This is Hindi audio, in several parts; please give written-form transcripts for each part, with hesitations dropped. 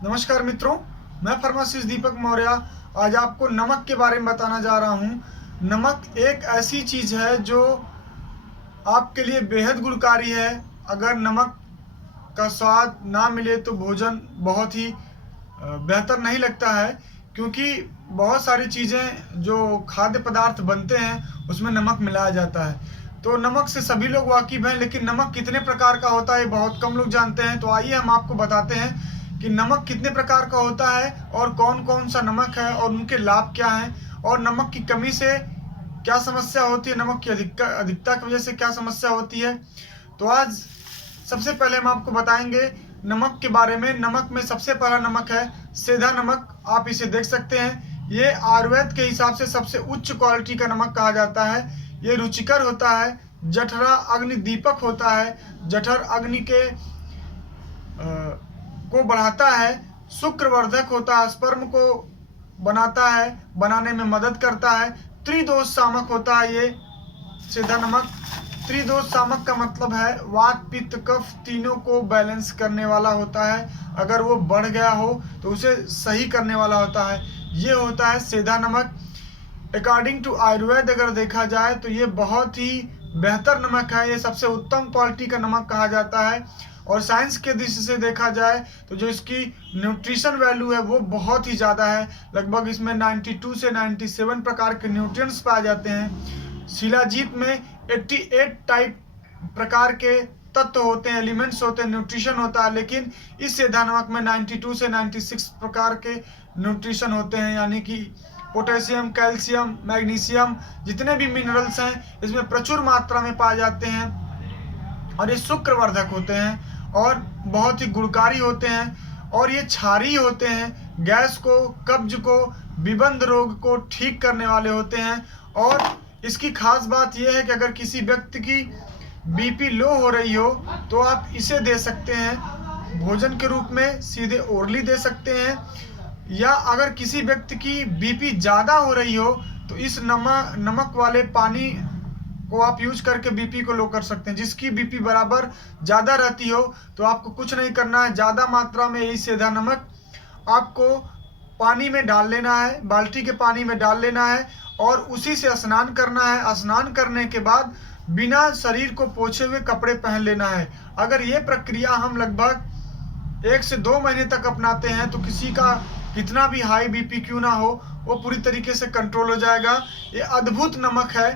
नमस्कार मित्रों, मैं फार्मासिस्ट दीपक मौर्य आज आपको नमक के बारे में बताना जा रहा हूँ। नमक एक ऐसी चीज़ है जो आपके लिए बेहद गुणकारी है। अगर नमक का स्वाद ना मिले तो भोजन बहुत ही बेहतर नहीं लगता है, क्योंकि बहुत सारी चीज़ें जो खाद्य पदार्थ बनते हैं उसमें नमक मिलाया जाता है। तो नमक से सभी लोग वाकिफ़ हैं, लेकिन नमक कितने प्रकार का होता है बहुत कम लोग जानते हैं। तो आइए हम आपको बताते हैं कि नमक कितने प्रकार का होता है और कौन कौन सा नमक है और उनके लाभ क्या हैं, और नमक की कमी से क्या समस्या होती है, नमक की अधिकता की वजह से क्या समस्या होती है। तो आज सबसे पहले हम आपको बताएंगे नमक के बारे में। नमक में सबसे पहला नमक है सेंधा नमक। आप इसे देख सकते हैं, ये आयुर्वेद के हिसाब से सबसे उच्च क्वालिटी का नमक कहा जाता है। ये रुचिकर होता है, जठरा अग्नि दीपक होता है, जठर अग्नि के को बढ़ाता है, शुक्रवर्धक होता है, स्पर्म को बनाता है, बनाने में मदद करता है, त्रिदोष शामक होता है। ये सीधा नमक त्रिदोष शामक का मतलब है वात पित्त कफ तीनों को बैलेंस करने वाला होता है। अगर वो बढ़ गया हो तो उसे सही करने वाला होता है। ये होता है सेंधा नमक। अकॉर्डिंग टू आयुर्वेद अगर देखा जाए तो ये बहुत ही बेहतर नमक है, ये सबसे उत्तम क्वालिटी का नमक कहा जाता है। और साइंस के दृष्टि से देखा जाए तो जो इसकी न्यूट्रिशन वैल्यू है वो बहुत ही ज़्यादा है। लगभग इसमें 92 से 97 प्रकार के न्यूट्रिएंट्स पाए जाते हैं। शिलाजीत में 88 टाइप प्रकार के तत्व होते हैं, एलिमेंट्स होते हैं, न्यूट्रिशन होता है, लेकिन इस सेंधा नमक में 92 से 96 प्रकार के न्यूट्रिशन होते हैं, यानी कि पोटेशियम, कैल्शियम, मैग्नीशियम, जितने भी मिनरल्स हैं इसमें प्रचुर मात्रा में पाए जाते हैं। और ये शुक्रवर्धक होते हैं और बहुत ही गुणकारी होते हैं, और ये क्षारीय होते हैं, गैस को, कब्ज को, विबंध रोग को ठीक करने वाले होते हैं। और इसकी खास बात यह है कि अगर किसी व्यक्ति की बीपी लो हो रही हो तो आप इसे दे सकते हैं भोजन के रूप में, सीधे ओरली दे सकते हैं, या अगर किसी व्यक्ति की बीपी ज़्यादा हो रही हो तो इस नमक वाले पानी को आप यूज करके बीपी को लो कर सकते हैं। जिसकी बीपी बराबर ज़्यादा रहती हो तो आपको कुछ नहीं करना है, ज़्यादा मात्रा में यही सेंधा नमक आपको पानी में डाल लेना है, बाल्टी के पानी में डाल लेना है और उसी से स्नान करना है। स्नान करने के बाद बिना शरीर को पोछे हुए कपड़े पहन लेना है। अगर ये प्रक्रिया हम लगभग 1 से 2 महीने तक अपनाते हैं तो किसी का कितना भी हाई बीपी क्यों ना हो वो पूरी तरीके से कंट्रोल हो जाएगा। ये अद्भुत नमक है।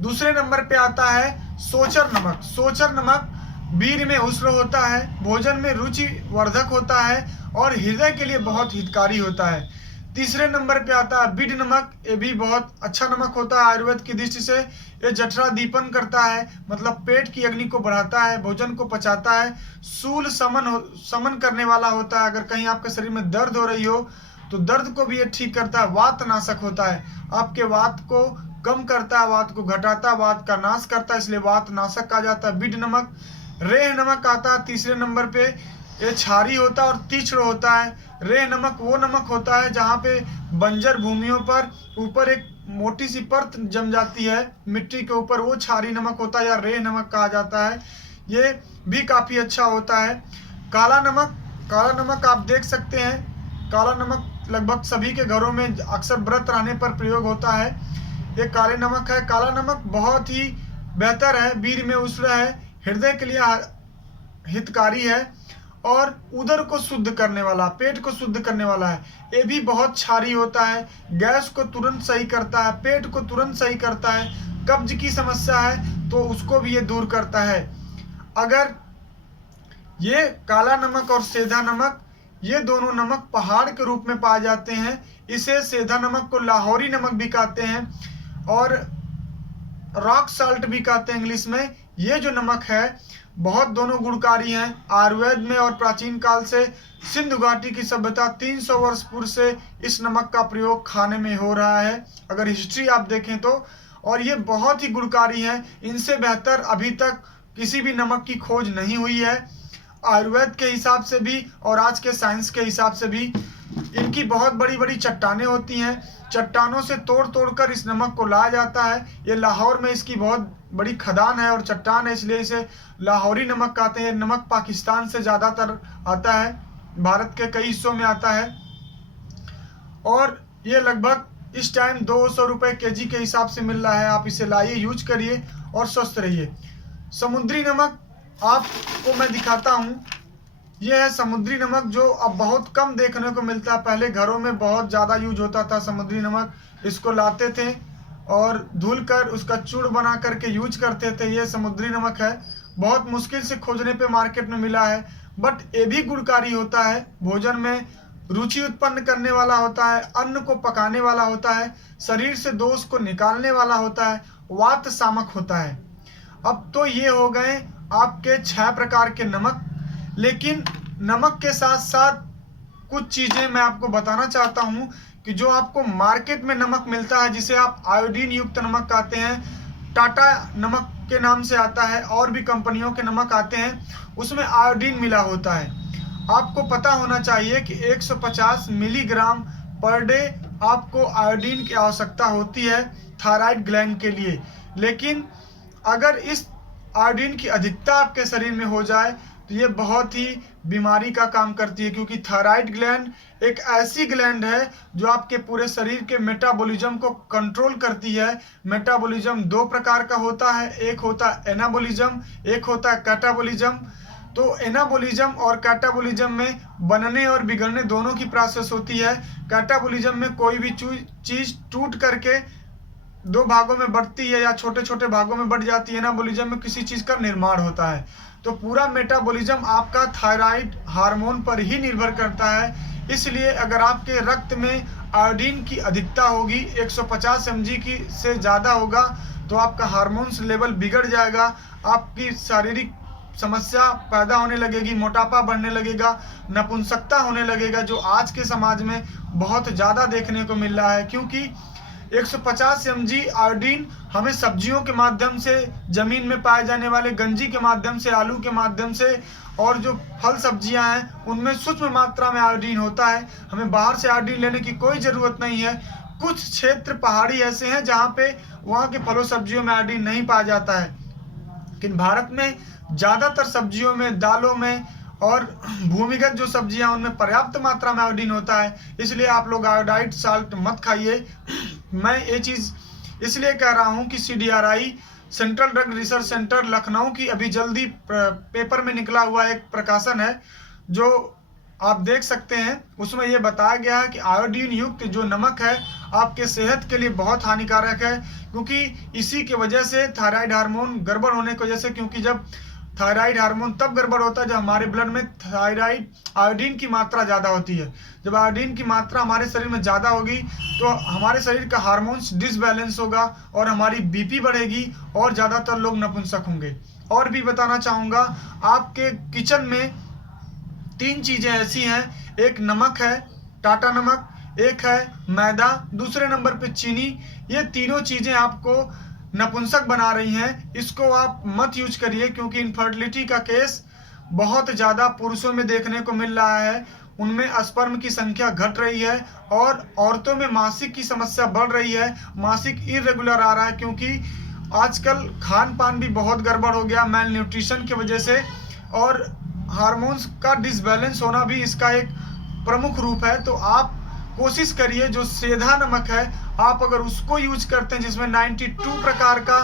दूसरे नंबर पे आता है सोचर नमक। सोचर नमक वीर्य में उष्ण होता है, भोजन में रुचि वर्धक होता है और हृदय के लिए बहुत हितकारी होता है। तीसरे नंबर पे आता है बिड नमक। ये भी बहुत अच्छा नमक होता है आयुर्वेद की दृष्टि से। ये जठरा दीपन करता है, मतलब पेट की अग्नि को बढ़ाता है, भोजन को पचाता है, शूल समन करने वाला होता है। अगर कहीं आपके शरीर में दर्द हो रही हो तो दर्द को भी ये ठीक करता है। वात नाशक होता है, आपके वात को कम करता है, वात को घटाता है, वात का नाश करता है, इसलिए वात नाशक कहा जाता है बिड नमक। रेह नमक आता है तीसरे नंबर पे। ये क्षारी होता है और तीक्ष्ण होता है। रेह नमक वो नमक होता है जहाँ पे बंजर भूमियों पर ऊपर एक मोटी सी परत जम जाती है मिट्टी के ऊपर, वो क्षारी नमक होता है या रेह नमक कहा जाता है। ये भी काफ़ी अच्छा होता है। काला नमक। काला नमक आप देख सकते हैं, काला नमक लगभग सभी के घरों में अक्सर व्रत रहने पर प्रयोग होता है। ये काले नमक है। काला नमक बहुत ही बेहतर है, वीर्य में उष्ण है, हृदय के लिए हितकारी है और उदर को शुद्ध करने वाला, पेट को शुद्ध करने वाला है। ये भी बहुत क्षारी होता है, गैस को तुरंत सही करता है, पेट को तुरंत सही करता है, कब्ज की समस्या है तो उसको भी ये दूर करता है। अगर ये काला नमक और सेंधा नमक, ये दोनों नमक पहाड़ के रूप में पाए जाते हैं। इसे सेंधा नमक को लाहौरी नमक भी कहते हैं और रॉक साल्ट भी कहते हैं इंग्लिश में। ये जो नमक है बहुत दोनों गुणकारी हैं। आयुर्वेद में और प्राचीन काल से सिंधु घाटी की सभ्यता 300 वर्ष पूर्व से इस नमक का प्रयोग खाने में हो रहा है, अगर हिस्ट्री आप देखें तो। और ये बहुत ही गुणकारी हैं, इनसे बेहतर अभी तक किसी भी नमक की खोज नहीं हुई है आयुर्वेद के हिसाब से भी और आज के साइंस के हिसाब से भी। इनकी बहुत बड़ी बड़ी चट्टानें होती हैं, चट्टानों से तोड़ तोड़ कर इस नमक को लाया जाता है। ये लाहौर में इसकी बहुत बड़ी खदान है और चट्टान है, इसलिए इसे लाहौरी नमक कहते हैं। नमक पाकिस्तान से ज़्यादातर आता है। भारत के कई हिस्सों में आता है और ये लगभग इस टाइम 200 रुपये केजी के हिसाब से मिल रहा है। आप इसे लाइए, यूज करिए और स्वस्थ रहिए। समुद्री नमक आपको मैं दिखाता हूँ। यह है समुद्री नमक, जो अब बहुत कम देखने को मिलता है। पहले घरों में बहुत ज़्यादा यूज होता था समुद्री नमक। इसको लाते थे और धुल कर उसका चूड़ बना करके यूज करते थे। ये समुद्री नमक है, बहुत मुश्किल से खोजने पे मार्केट में मिला है, बट ये भी गुणकारी होता है। भोजन में रुचि उत्पन्न करने वाला होता है, अन्न को पकाने वाला होता है, शरीर से दोष को निकालने वाला होता है, वात शामक होता है। अब तो ये हो गए आपके 6 प्रकार के नमक, लेकिन नमक के साथ साथ कुछ चीज़ें मैं आपको बताना चाहता हूँ कि जो आपको मार्केट में नमक मिलता है, जिसे आप आयोडीन युक्त नमक कहते हैं, टाटा नमक के नाम से आता है, और भी कंपनियों के नमक आते हैं, उसमें आयोडीन मिला होता है। आपको पता होना चाहिए कि 150 मिलीग्राम पर डे आपको आयोडीन की आवश्यकता होती है थायराइड ग्लैंड के लिए। लेकिन अगर इस आयोडीन की अधिकता आपके शरीर में हो जाए तो ये बहुत ही बीमारी का काम करती है, क्योंकि थायराइड ग्लैंड एक ऐसी ग्लैंड है जो आपके पूरे शरीर के मेटाबॉलिज्म को कंट्रोल करती है। मेटाबॉलिज्म 2 प्रकार का होता है, एक होता है एनाबॉलिज्म, एक होता है कैटाबॉलिज्म। तो एनाबॉलिज्म और कैटाबॉलिज्म में बनने और बिगड़ने दोनों की प्रोसेस होती है। कैटाबॉलिज्म में कोई भी चीज टूट करके 2 भागों में बढ़ती है या छोटे छोटे भागों में बढ़ जाती है। एनाबॉलिज्म में किसी चीज का निर्माण होता है। तो पूरा मेटाबॉलिज्म आपका थायराइड हार्मोन पर ही निर्भर करता है। इसलिए अगर आपके रक्त में आयोडीन की अधिकता होगी, 150 mg की से ज़्यादा होगा, तो आपका हार्मोन्स लेवल बिगड़ जाएगा, आपकी शारीरिक समस्या पैदा होने लगेगी, मोटापा बढ़ने लगेगा, नपुंसकता होने लगेगा, जो आज के समाज में बहुत ज़्यादा देखने को मिल रहा है। क्योंकि 150 mg आयोडीन हमें सब्जियों के माध्यम से, जमीन में पाए जाने वाले गंजी के माध्यम से, आलू के माध्यम से, और जो फल सब्जियां हैं उनमें सूक्ष्म मात्रा में आयोडीन होता है। हमें बाहर से आयोडीन लेने की कोई ज़रूरत नहीं है। कुछ क्षेत्र पहाड़ी ऐसे हैं जहाँ पे वहाँ के फलों सब्जियों में आयोडीन नहीं पाया जाता है, लेकिन भारत में ज़्यादातर सब्जियों में, दालों में और भूमिगत जो सब्जियां उनमें पर्याप्त मात्रा में आयोडीन होता है। इसलिए आप लोग आयोडाइड साल्ट मत खाइए। मैं ये चीज़ इसलिए कह रहा हूँ कि CDRI central drug research centre Lucknow की अभी जल्दी पेपर में निकला हुआ एक प्रकाशन है, जो आप देख सकते हैं। उसमें यह बताया गया है कि आयोडीन युक्त जो नमक है आपके सेहत के लिए बहुत हानिकारक है, क्योंकि इसी के वजह से थायराइड हार्मोन गड़बड़ होने की वजह से, क्योंकि जब थायराइड हार्मोन तब गड़बड़ होता है जब हमारे ब्लड में थायराइड आयोडीन की मात्रा ज़्यादा होती है। जब आयोडीन की मात्रा हमारे शरीर में ज़्यादा होगी तो हमारे शरीर का हार्मोन्स डिसबैलेंस होगा और हमारी BP बढ़ेगी और ज़्यादातर लोग नपुंसक होंगे। और भी बताना चाहूँगा, आपके किचन में 3 चीज़ें ऐसी हैं, एक नमक है, टाटा नमक, एक है मैदा, दूसरे नंबर पे चीनी। ये तीनों चीज़ें आपको नपुंसक बना रही हैं। इसको आप मत यूज करिए, क्योंकि इनफर्टिलिटी का केस बहुत ज़्यादा पुरुषों में देखने को मिल रहा है। उनमें स्पर्म की संख्या घट रही है और औरतों में मासिक की समस्या बढ़ रही है, मासिक इरेगुलर आ रहा है, क्योंकि आजकल खान पान भी बहुत गड़बड़ हो गया मेल न्यूट्रिशन की वजह से, और हार्मोन्स का डिसबैलेंस होना भी इसका एक प्रमुख रूप है। तो आप कोशिश करिए, जो सेंधा नमक है आप अगर उसको यूज करते हैं, जिसमें 92 प्रकार का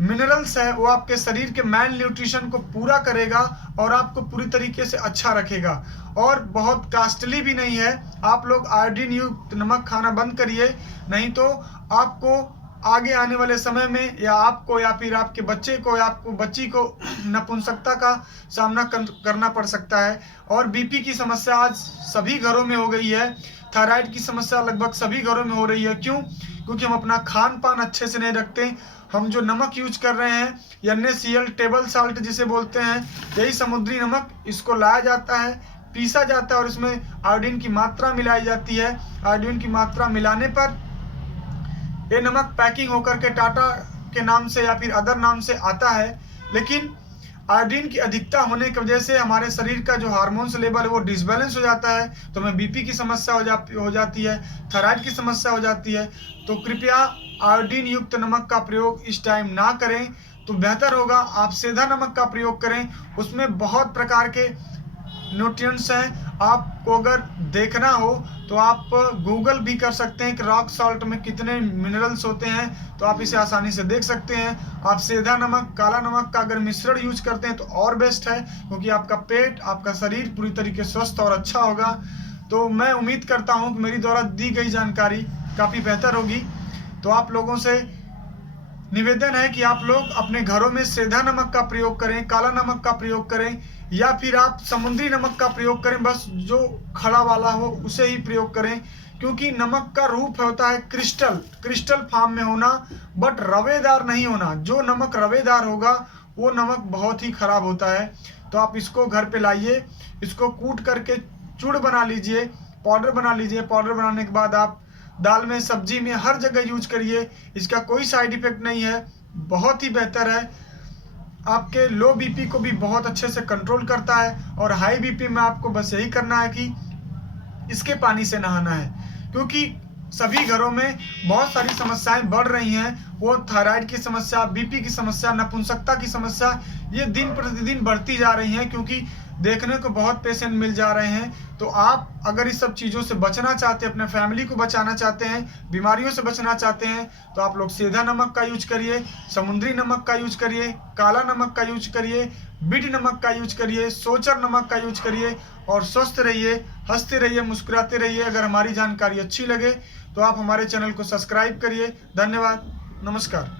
मिनरल्स है, वो आपके शरीर के मेल न्यूट्रिशन को पूरा करेगा और आपको पूरी तरीके से अच्छा रखेगा, और बहुत कॉस्टली भी नहीं है। आप लोग आयोडीन युक्त नमक खाना बंद करिए, नहीं तो आपको आगे आने वाले समय में या आपको या फिर आपके बच्चे को या आपको बच्ची को नपुंसकता का सामना करना पड़ सकता है। और BP की समस्या आज सभी घरों में हो गई है, थायराइड की समस्या लगभग सभी घरों में हो रही है। क्यों? क्योंकि हम अपना खान पान अच्छे से नहीं रखते। हम जो नमक यूज कर रहे हैं, NaCl टेबल साल्ट जिसे बोलते हैं, यही समुद्री नमक, इसको लाया जाता है, पीसा जाता है और इसमें आयोडीन की मात्रा मिलाई जाती है। आयोडीन की मात्रा मिलाने पर ये नमक पैकिंग होकर के टाटा के नाम से या फिर अदर नाम से आता है, लेकिन आयोडीन की अधिकता होने की वजह से हमारे शरीर का जो हार्मोन्स लेवल है वो डिसबैलेंस हो जाता है, तो हमें BP की समस्या हो जाती है, थायराइड की समस्या हो जाती है। तो कृपया आयोडीन युक्त नमक का प्रयोग इस टाइम ना करें, तो बेहतर होगा आप सेंधा नमक का प्रयोग करें। उसमें बहुत प्रकार के न्यूट्रिएंट्स हैं। आपको अगर देखना हो तो आप गूगल भी कर सकते हैं कि रॉक सॉल्ट में कितने मिनरल्स होते हैं, तो आप इसे आसानी से देख सकते हैं। आप सेंधा नमक, काला नमक का अगर मिश्रण यूज करते हैं तो और बेस्ट है, क्योंकि आपका पेट, आपका शरीर पूरी तरीके से स्वस्थ और अच्छा होगा। तो मैं उम्मीद करता हूं कि मेरी द्वारा दी गई जानकारी काफ़ी बेहतर होगी। तो आप लोगों से निवेदन है कि आप लोग अपने घरों में सेंधा नमक का प्रयोग करें, काला नमक का प्रयोग करें, या फिर आप समुद्री नमक का प्रयोग करें। बस जो खड़ा वाला हो उसे ही प्रयोग करें, क्योंकि नमक का रूप होता है क्रिस्टल फॉर्म में होना, बट रवेदार नहीं होना। जो नमक रवेदार होगा वो नमक बहुत ही खराब होता है। तो आप इसको घर पे लाइए, इसको कूट करके चूड़ बना लीजिए, पाउडर बना लीजिए। पाउडर बनाने के बाद आप दाल में, सब्जी में, हर जगह यूज करिए। इसका कोई साइड इफेक्ट नहीं है, बहुत ही बेहतर है। आपके लो बीपी को भी बहुत अच्छे से कंट्रोल करता है, और हाई बीपी में आपको बस यही करना है कि इसके पानी से नहाना है, क्योंकि सभी घरों में बहुत सारी समस्याएं बढ़ रही हैं। वो थायराइड की समस्या, बीपी की समस्या, नपुंसकता की समस्या, ये दिन प्रतिदिन बढ़ती जा रही हैं, क्योंकि देखने को बहुत पेशेंट मिल जा रहे हैं। तो आप अगर इस सब चीज़ों से बचना चाहते हैं, अपने फैमिली को बचाना चाहते हैं, बीमारियों से बचना चाहते हैं, तो आप लोग सेंधा नमक का यूज करिए, समुद्री नमक का यूज करिए, काला नमक का यूज करिए, बिट नमक का यूज करिए, सोचर नमक का यूज करिए, और स्वस्थ रहिए, हंसते रहिए, मुस्कुराते रहिए। अगर हमारी जानकारी अच्छी लगे तो आप हमारे चैनल को सब्सक्राइब करिए। धन्यवाद, नमस्कार।